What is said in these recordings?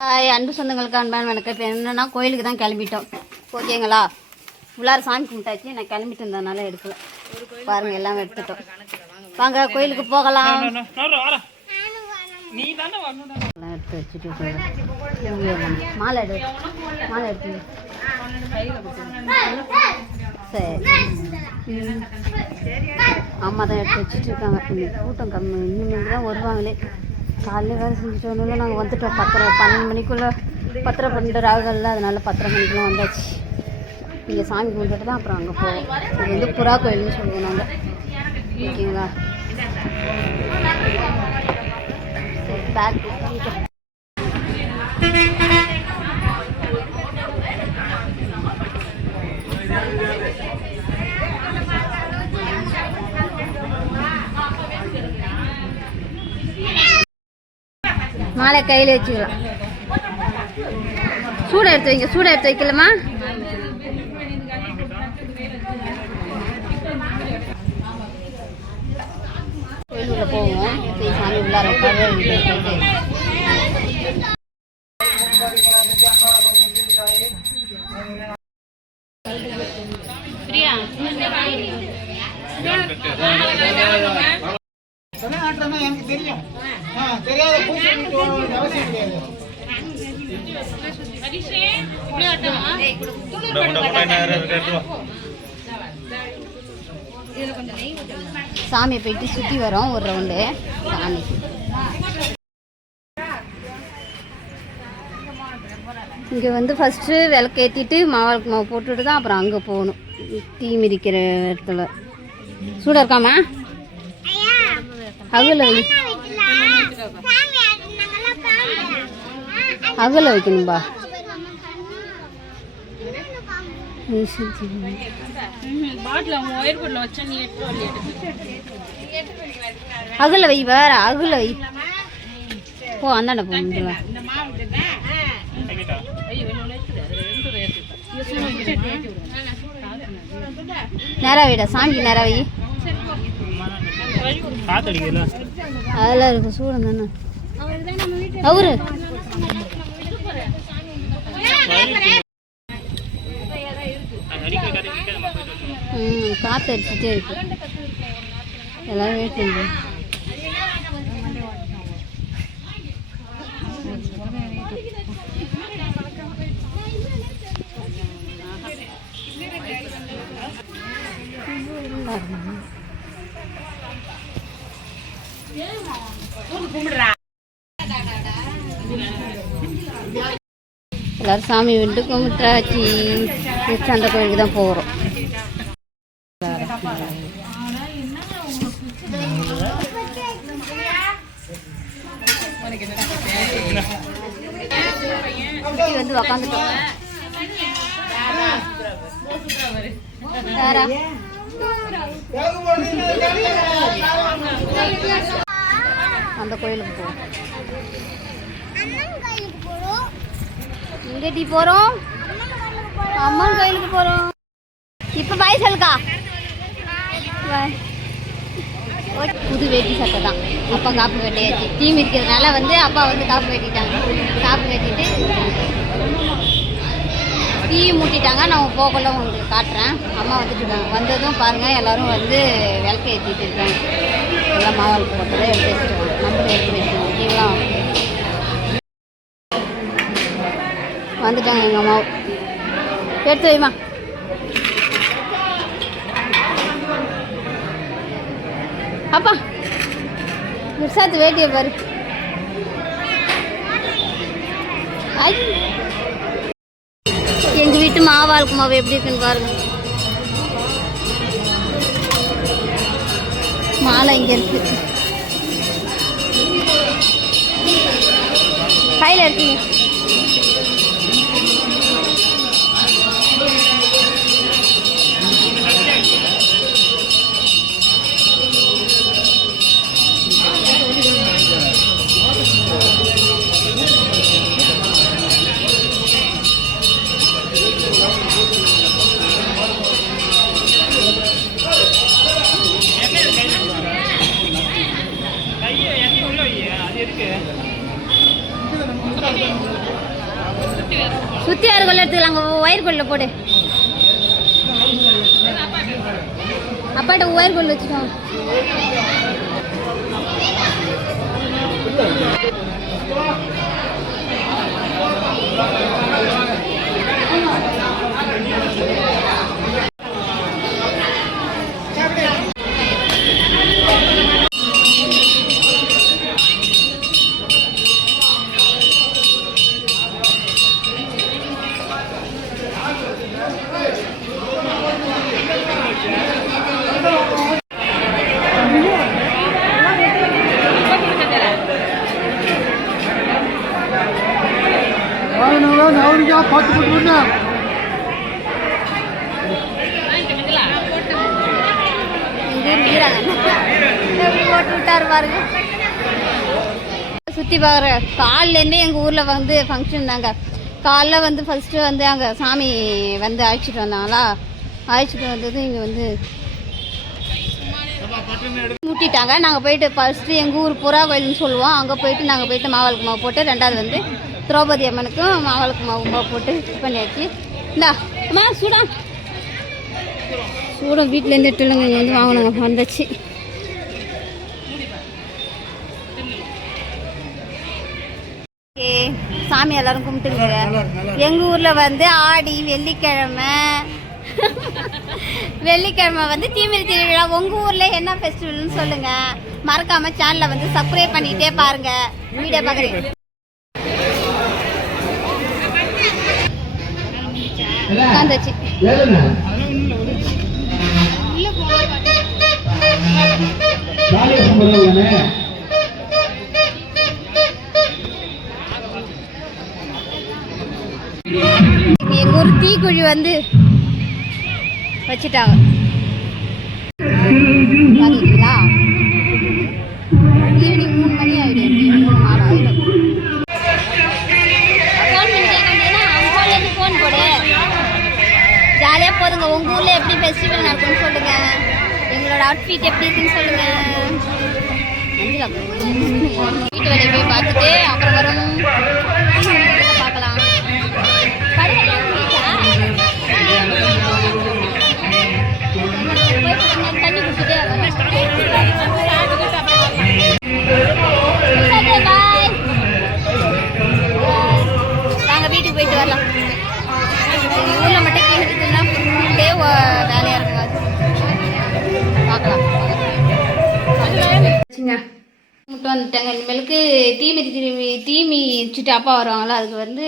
அன்பு சொந்தங்களுக்கு அன்பான வணக்கம். இப்போ என்னென்னா கோயிலுக்கு தான் கிளம்பிட்டோம். ஓகேங்களா? உள்ளார சாமி கும்பிட்டாச்சு. நான் கிளம்பிட்டு இருந்ததுனால எடுக்கல. பாருங்கள், எல்லாம் எடுத்துட்டோம். வாங்க கோயிலுக்கு போகலாம். எல்லாம் எடுத்து வச்சுட்டு மாலை எடுத்து சரி. அம்மா தான் எடுத்து வச்சுட்டு இருக்காங்க. கூட்டம் கம்மி, இன்னும் தான் வருவாங்களே. காலையில் வேறு செஞ்சுட்டு வந்தோம்னா நாங்கள் வந்துட்டோம். 12 மணிக்குள்ளே 12 ராகுகள்ல, அதனால் 10 மணிக்குள்ளே வந்தாச்சு. இங்கே சாமி கும்பிட்டுட்டு தான் அப்புறம் அங்கே போவோம். இது வந்து புறா கோயில்னு சொல்லுவோம் நாங்கள். ஓகேங்களா? சரி, பேக் மாலை கையில் வச்சுக்கலாம். சூடை எடுத்து வைங்க. சூடை எடுத்து வைக்கலாமா? கோயிலுக்குள்ள போவோம். சாமி உள்ளார எனக்கு தெரியும். தெரியாத அவசியம் கிடையாது. சாமியை போயிட்டு சுற்றி வரோம் ஒரு ரவுண்டு. சாமி இங்கே வந்து ஃபஸ்ட்டு விளக்கேற்றிட்டு மாவுக்கு மாவு போட்டுட்டு தான் அப்புறம் அங்கே போகணும். தீ மிதிக்கிற இடத்துல சூடாக இருக்காமா? அகல வைக்கணும்பா. அகல வை, வேற அகல வை. போ, அந்தாண்ட போ. நேரா வைடா, சாமிக்கு நேரா வை. அதெல்லாம் இருக்கு, சூடம் தானே அவரு. காற்று அடிச்சுட்டே இருக்கு. எல்லாரும் வெயிட் பண்ணுறோம். எல்லாரும் சாமி விட்டு கும்பிட்டாச்சு. அந்த கோயிலுக்கு தான் போகிறோம். வந்து உக்காந்துட்டோம். அந்த கோயிலுக்கு போவோம். எங்கடி போகிறோம்? அம்மன் கோயிலுக்கு போகிறோம். இப்போ பாய் சொல்லுக்கா. புது வேட்டி சட்டை தான். அப்பா காப்பு கட்டியாச்சு. தீ மிதிக்கிறதுனால வந்து அப்பா வந்து காப்பு கட்டிட்டாங்க. காப்பு கட்டிட்டு தீ மூட்டிட்டாங்க. நான் போகல உங்களுக்கு காட்டுறேன். அம்மா வந்துட்டு இருக்காங்க. வந்ததும் பாருங்கள், எல்லோரும் வந்து விளக்க ஏற்றிட்டு இருக்காங்க. எல்லாம் மாவாள் போட்டதை எடுத்து வச்சுருவாங்க. நம்மளும் எடுத்து வச்சுருவோம். ஓகேங்களா? வந்துட்டாங்க எங்கள் அம்மாவும். எடுத்து வைமா. அப்பா விசாத்து வேட்டியை பாரு. எங்கள் வீட்டு மாவாளுக்கு மாவு எப்படி இருக்குன்னு பாருங்க. மாலை இங்கே இருக்கு. கையில் இருக்குங்க. இருக்கு. சுற்றி ஆறு கொள்ள எடுத்துக்கலாம். அங்கே ஒயர் கொள்ள போடு. அப்பாட்ட ஒயர் கொள்ள வச்சுட்டோம். சுற்றி பார்க்குற காலிலேருந்தே எங்கள் ஊரில் வந்து ஃபங்க்ஷன் தாங்க. காலைல வந்து ஃபஸ்ட்டு வந்து அங்கே சாமி வந்து அழைச்சிட்டு வந்தாங்களா, அழைச்சிட்டு வந்தது இங்கே வந்து ஊட்டிட்டாங்க. நாங்கள் போயிட்டு ஃபஸ்ட்டு எங்கள் ஊர் புறா கோயில்னு சொல்லுவோம், அங்கே போயிட்டு நாங்கள் போயிட்டு மாவாளுக்கு மாவு போட்டு, ரெண்டாவது வந்து திரௌபதி அம்மனுக்கும் மாவாளுக்கு மாவு போட்டு இது பண்ணியாச்சு. இந்தா அம்மா சூடம் சூடம் வீட்டிலேருந்து எடுத்துலங்க இங்கே வந்து வாங்கினாங்க வந்துச்சு. ஓகே, சாமி எல்லாரும் கும்பிட்டுங்க. எங்கள் ஊரில் வந்து ஆடி வெள்ளிக்கிழமை வந்து தீமிதி திருவிழா. உங்கள் ஊரில் என்ன ஃபெஸ்டிவல்னு சொல்லுங்கள். மறக்காமல் சேனலை வந்து சப்ஸ்கிரைப் பண்ணிக்கிட்டே பாருங்கள். வீடியோ பார்க்குறேன். உட்காந்துச்சு எங்க ஒரு தீக்குழி வந்து வச்சுட்டாங்க. ஈவினிங் 3 மணி ஆயிடும். ஃபோன் போடு. ஜாலியாக போதுங்க. உங்கள் ஊரில் எப்படி ஃபெஸ்டிவல் நடக்கும்னு சொல்லுங்க. எங்களோட அவுட்ஃபிட் எப்படி இருக்குன்னு சொல்லுங்க. வீட்டு வேலையை போய் பார்த்துட்டு அப்புறம் வரும் பார்க்கலாம். தண்ணி குடிச்சிட்டே பாய். நாங்கள் வீட்டுக்கு போயிட்டு வரலாம். எங்கள் ஊரில் மட்டும் கேட்டுன்னா ஃபுல்லே வேலையாக இருக்காது. பார்க்கலாம். முட்டை வந்துட்டாங்க. இனிமேலுக்கு தீமி வச்சுட்டு அப்பா வருவாங்களா, அதுக்கு வந்து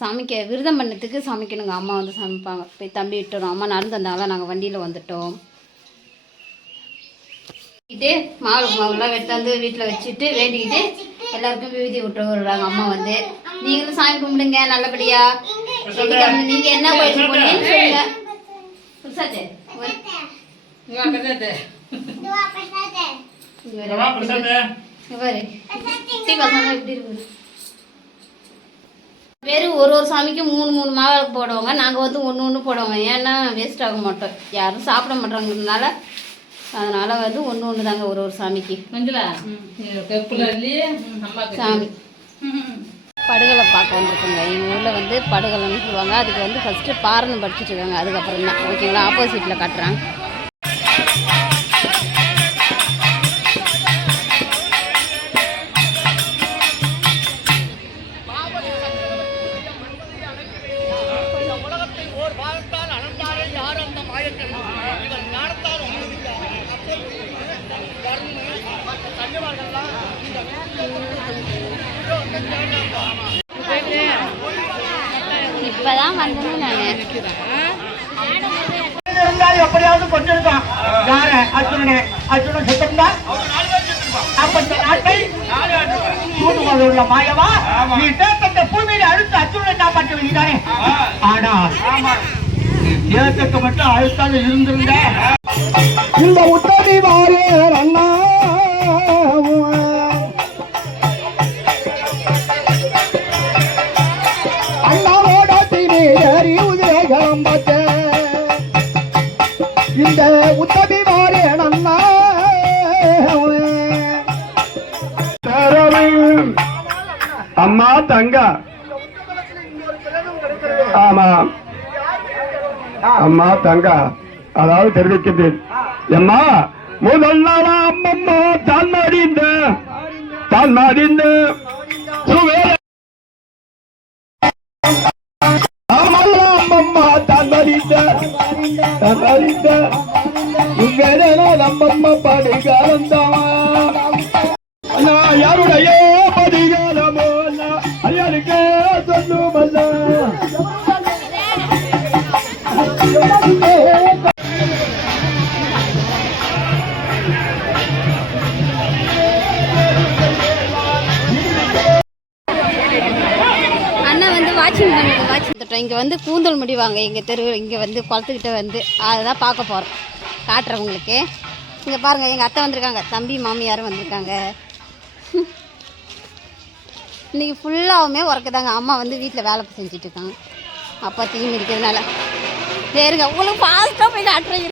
சமைக்க விரதம் பண்ணத்துக்கு சமைக்கணுங்க. அம்மா வந்து சமைப்பாங்க. போய் தம்பி விட்டுறோம். அம்மா நடந்து வந்தாங்களா, நாங்கள் வண்டியில் வந்துட்டோம். மாவுலாம் எடுத்தாந்து வீட்டில் வச்சுட்டு வேண்டிக்கிட்டு எல்லாருக்கும் விபூதி விட்டு விடுறாங்க. அம்மா வந்து நீங்களும் சாமி கும்பிடுங்க நல்லபடியா. நீங்கள் என்ன கோயிலுக்கு போனீங்கன்னு சொல்லுங்க. புதுசாச்சே எப்படி இருக்கு. வெறும் ஒரு சாமிக்கும் 3 மாவிளக்கு போடுவாங்க. நாங்கள் வந்து ஒன்று போடுவோங்க. ஏன்னா வேஸ்ட் ஆக மாட்டோம். யாரும் சாப்பிட மாட்டோங்கிறதுனால அதனால் வந்து ஒன்று தாங்க ஒரு சாமிக்கு. சாமி படுகளை பார்க்க வந்துருக்குங்க. எங்கள் ஊரில் வந்து படுகளைன்னு சொல்லுவாங்க. அதுக்கு வந்து ஃபஸ்ட்டு பாரன்னு படிச்சுட்டு இருக்காங்க. அதுக்கப்புறம் தான் ஓகேங்களா. ஆப்போசிட்டில் காட்டுறாங்க. இப்பதான் வந்தேன்னு நான் எப்படியாவது கொஞ்சம் மாயவா நீ தேக்கத்தை பூமியில அழுத்து அச்சுடனை காப்பாற்ற வேண்டியதானே. ஆனால் தேக்கத்தை மட்டும் அழுத்தாது இருந்திருந்த இந்த உத்தரவி வாரே அண்ணா அண்ணாவோட தீனேறி உதயம் பத்த இந்த உத்தரவி வாரே அண்ணா அம்மா தங்க ஆமா அம்மா தங்கா அதாவது தெரிவிக்கின்றேன் அம்மா முதல் நாளா அம்மம்மா தான் மடிந்த அம்மம்மா தான் மடிந்த அம்மம்மா படுகாலந்தான் யாருடைய பதிகாலமோ ஐயனுக்கு சொல்லுமல்ல இங்கே வந்து கூந்தல் முடிவாங்க எங்கள் தெரு இங்கே வந்து குளத்துக்கிட்ட வந்து அதை தான் பார்க்க போகிறோம் காட்டுறேன் உங்களுக்கு. இங்கே பாருங்கள் எங்கள் அத்தை வந்திருக்காங்க, தம்பி மாமியாரும் வந்திருக்காங்க. இன்றைக்கி ஃபுல்லாகவுமே உறக்குதாங்க. அம்மா வந்து வீட்டில் வேலை செஞ்சிட்ருக்காங்க, அப்பா தீம் இருக்கிறதுனால. சரிங்க உங்களுக்கு ஃபாஸ்ட்டாக போய் காட்டுறேன்.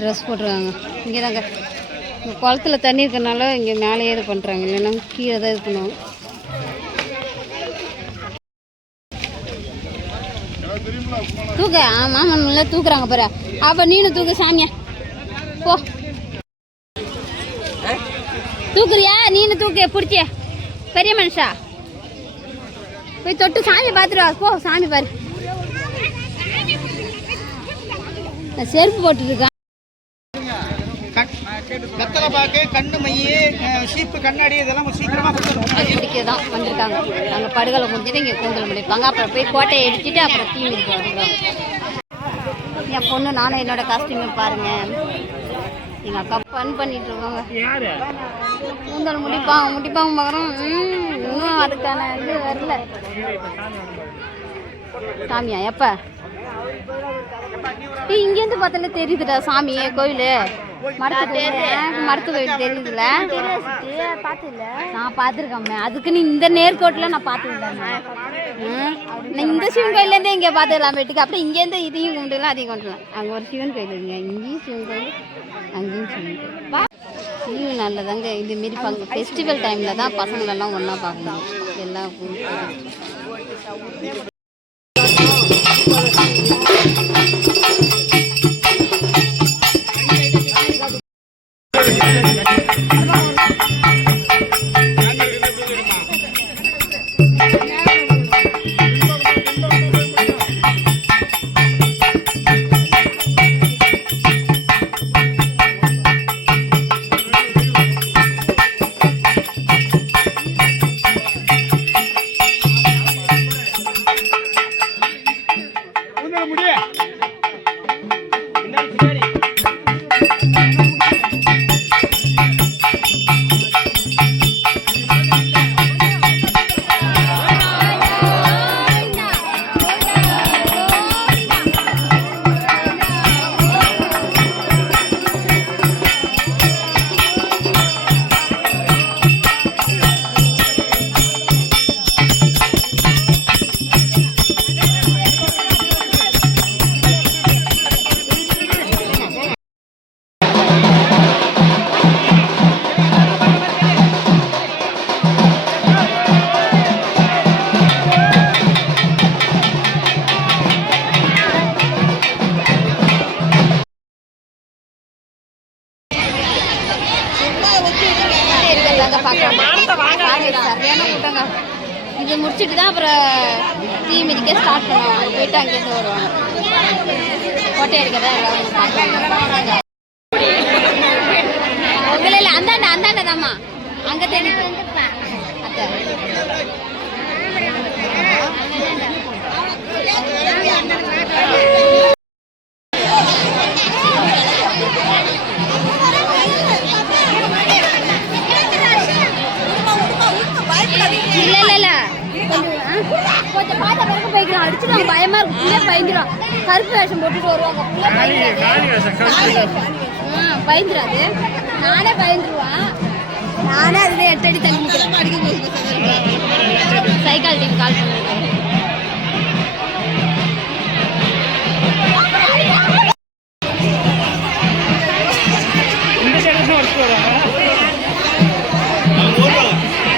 ட்ரெஸ் போட்டுருக்காங்க இங்கே தாங்க. இங்கே குளத்துல தண்ணி இருக்கிறனால இங்கே மேலே இது பண்ணுறாங்க, இல்லைன்னா கீழே தான் இது பண்ணுவாங்க. தூக்க ஆமாம் நல்லா தூக்குறாங்க பாரு. அப்போ நீனும் தூக்கு சாமியா போ. தூக்குறியா நீனு தூக்கு பிடிச்சிய பெரிய மனுஷா போய் தொட்டு சாமி பார்த்துருவா. போ சாமி பாரு. செருப்பு போட்டுருக்கான். கத்தலை பாக்கு கண்ணு மைய சீப்பு கண்ணாடி இதெல்லாம் சீக்கிரமா தான் வந்திருக்காங்க. அங்கே படுகலை முடிஞ்சுட்டு இங்கே கூந்தல் முடிப்பாங்க. அப்புறம் போய் கோட்டையை எடுத்துட்டு அப்புறம் தீ மிதிக்க வந்துருவாங்க. என் பொண்ணு நானும் என்னோட காஸ்டியூம் பாருங்க. எங்கள் அக்கா ஃபன் பண்ணிட்டு இருக்காங்க. கூந்தல் முடிப்பாங்க பார்க்குறோம். இன்னும் அதுக்கான இது வரல. சாமியா எப்போ இங்கேருந்து பார்த்தாலே தெரியுதுடா சாமி கோயில். மடத்து கோயில் தெரியுதுல, நான் பார்த்துருக்கேன். அதுக்குன்னு இந்த நேர்கோட்டில் நான் பார்த்துருக்கேன். நான் இந்த சிவன் கோயிலேருந்தே இங்கே பார்த்துக்கலாம் வீட்டுக்கு. அப்புறம் இங்கேருந்து இதையும் கும்பிட்டுலாம் அதையும் கொண்டுலாம். அங்கே ஒரு சிவன் கோயில் இருக்குங்க, இங்கேயும் சிவன் கோயில் அங்கேயும் சிவன் கோயில். இது நல்லதாங்க. இதுமாரி ஃபெஸ்டிவல் டைமில் தான் பசங்களெல்லாம் ஒன்றா பார்க்கணும். எல்லாம் சரியான கூட்டங்க. இது முடிச்சுட்டு தான் அப்புறம் தீ மிதிக்க ஸ்டார்ட் பண்ணுவாங்க. போயிட்டு அங்கேருந்து வருவாங்க. கோட்டை அடிக்கதா உங்களை இல்லை அந்தாண்ட தாம்மா அங்கே தெரியுது. அத்தை கொஞ்சம் பார்த்த பிறகு போய்க்கலாம். அடிச்சுட்டு பயமா இருக்கும். பிள்ளை பயந்துடும். கருப்பு வேஷம் போட்டுட்டு வருவாங்க. பயந்துடாது. நானே பயந்துருவான். நானே அதுல 8 அடி தள்ளி நிற்கிறேன். சைக்கால் டீம் கால் பண்ணுறேன்.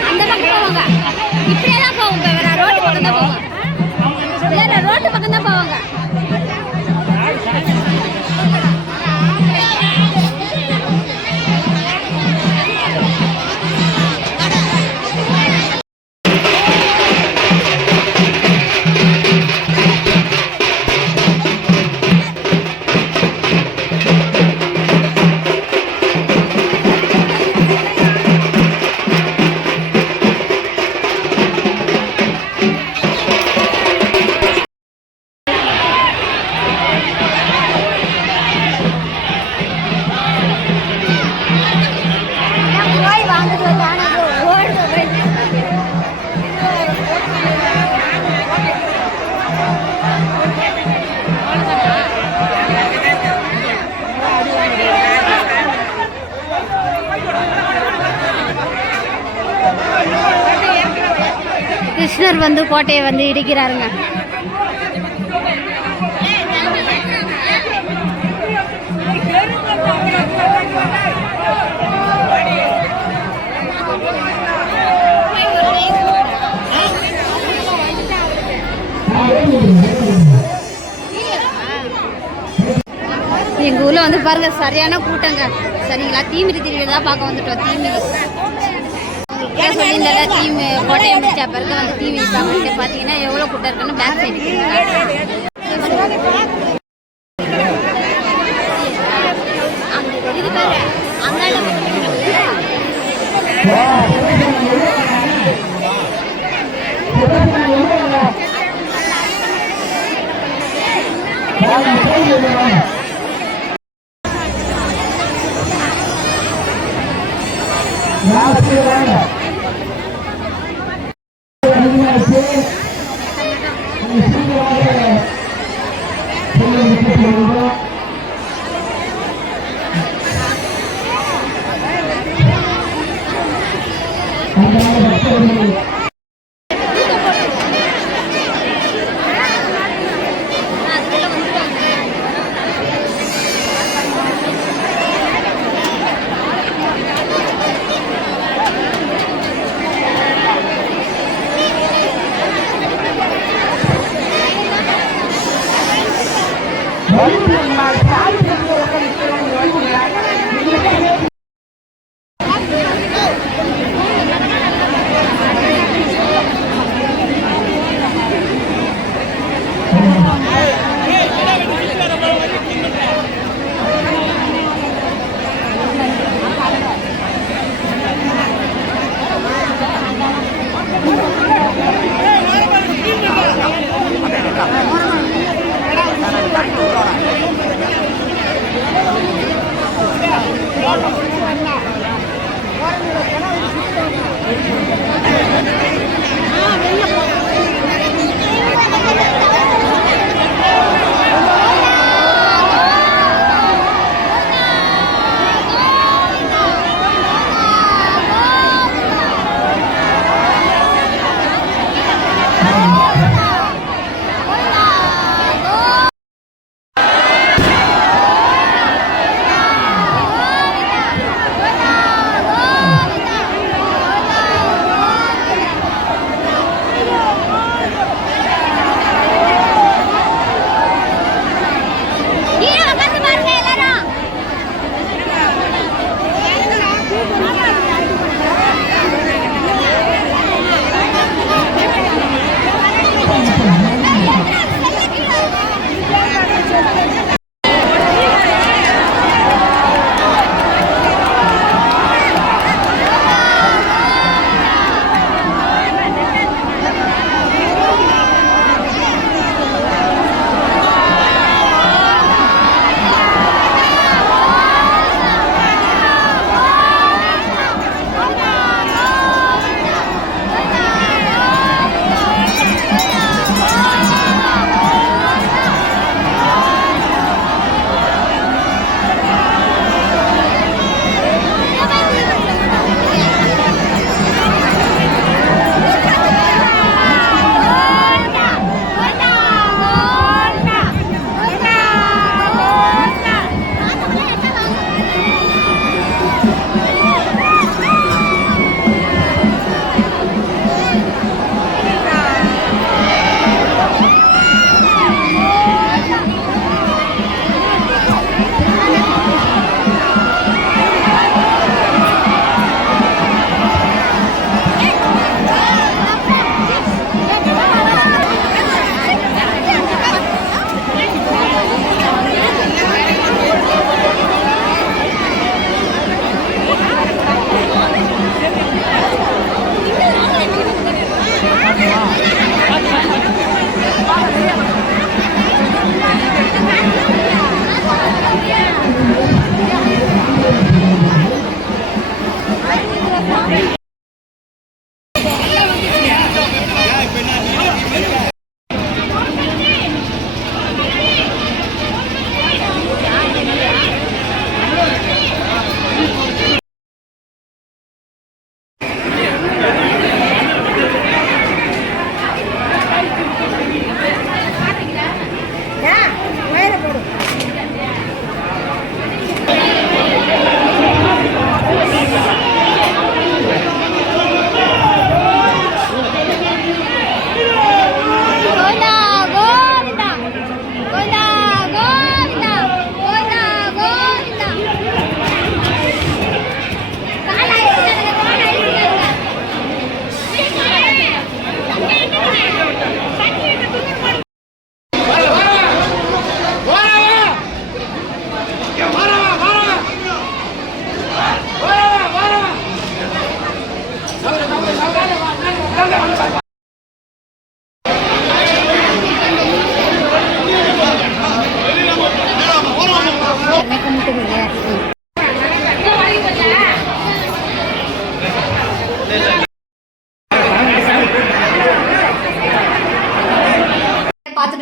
அந்த பக்கம் போவாங்க. இப்படியே தான் போவோம். ரோட்டு பக்கம் தான் போவோம். ரோட்டு கிருஷ்ணர் வந்து கோட்டையை வந்து இடிக்கிறாருங்க. எங்கள் ஊரில் வந்து பாருங்க சரியான கூட்டங்க. சரிங்களா, தீமிதி திருவிழா தான் பார்க்க வந்துட்டோம். தீமிதி சொல்லியிருந்தால கோட்டையை முடிச்ச பிறகு வந்து தீ மிதிப்பாங்கன்ட்டு பார்த்தீங்கன்னா எவ்வளோ கூட்டம் இருக்குன்னு பேக் சைடு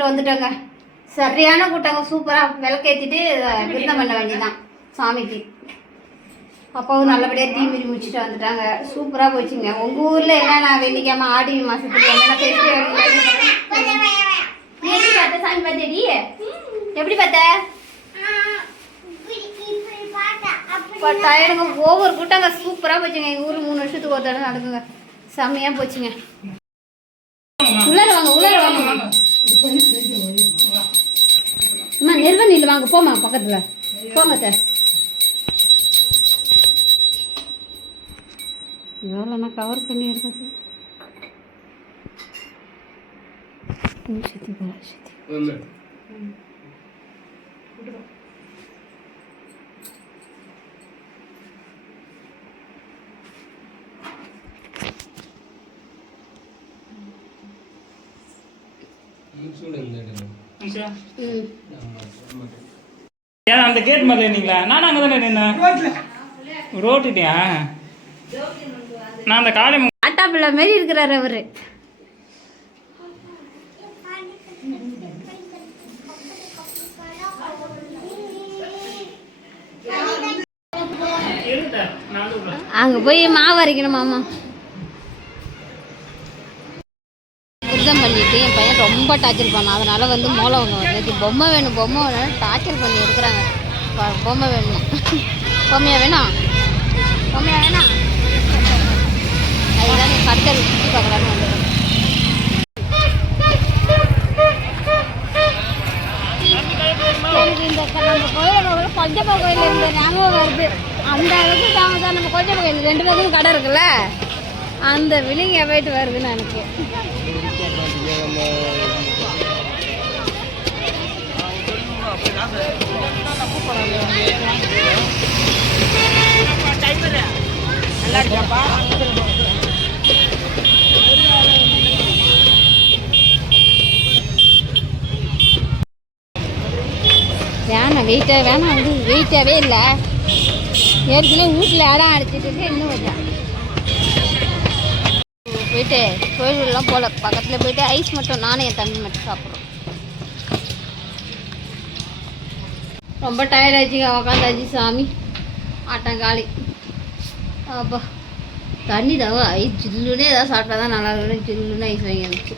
பார்த்துட்டு வந்துட்டோங்க. சரியான கூட்டங்க, சூப்பராக விளக்கேற்றிட்டு விருந்தம் பண்ண வேண்டியதான் சாமிக்கு. அப்பாவும் நல்லபடியாக தீமிரி முடிச்சுட்டு வந்துட்டாங்க. சூப்பராக போச்சுங்க. உங்கள் ஊரில் என்னென்ன வெள்ளிக்கிழமை ஆடி மாதத்துக்கு என்னென்ன ஃபெஸ்டிவல் எப்படி பார்த்த சாமி பார்த்தேடி? எப்படி பார்த்த? டயர்டுங்க, ஒவ்வொரு கூட்டங்க சூப்பராக போச்சுங்க. எங்கள் ஊர் 3 வருஷத்துக்கு ஒரு தடவை நடக்குங்க. செம்மையாக போச்சுங்க. உள்ளார வாங்க, உள்ளார வாங்க. அம்மா நெல்வண்ணியில் வாங்க, போமா பக்கத்தில் போங்க சார். எவ்வளோண்ணா கவர் பண்ணி எடுக்கிறது? ஏன் அந்த கேட் மாதிரி நின்னீங்களா? நான் அங்கே தானே நின்னேன். ரோட்டுட்டியா? நான் அந்த காலை ஆட்டா பிள்ளை மாரி இருக்கிறாரு அவரு. அங்க போய் மாவு அரைக்கணும் மாமா. விரதம் பண்ணிட்டு என் பையன் ரொம்ப டார்ச்சர் பண்ணான். அதனால வந்து மூலவங்க வந்து பொம்மை வேணும் பொம்மை வேணும் டார்ச்சர் பண்ணி எடுக்கிறாங்க. பொம்மை வேணும். பொம்மையா வேணும்? பொம்மையா வேணாம்? அதுதான் நீ கடத்தல் சுற்றி பார்க்கலான்னு வந்துடும். எனக்கு இந்த நம்ம கோயிலோட கொஞ்சப்பா கோயில் இருந்த ஞாபகம் வருது. அந்த அளவுக்கு ஃபேமஸாக நம்ம கொஞ்சப்பா கோயில் 2 பக்கமும் கடை இருக்குல்ல, அந்த விலிங் போயிட்டு வருதுன்னு எனக்கு. வேணாம் வெயிட்டாக வேணாம், வந்து வெயிட்டாகவே இல்லை. ஏற்கனவே வீட்டில் இடம் அடிச்சிட்டு இன்னும் கொஞ்சம் போயிட்டு கோயிலெலாம் போகல. பக்கத்தில் போயிட்டு ஐஸ் மட்டும் நானும் என் தம்பி மட்டும் சாப்பிட்றோம். ரொம்ப டயர்ட் ஆச்சுங்க, உக்காந்தாச்சு சாமி ஆட்டங்காலி. அப்போ தண்ணி தவிர ஐஸ் ஜில்லுன்னே ஏதாவது சாப்பிட்டா தான் நல்லா இருக்குன்னு ஜில்லுன்னு ஐஸ் வாங்கி வந்துச்சு.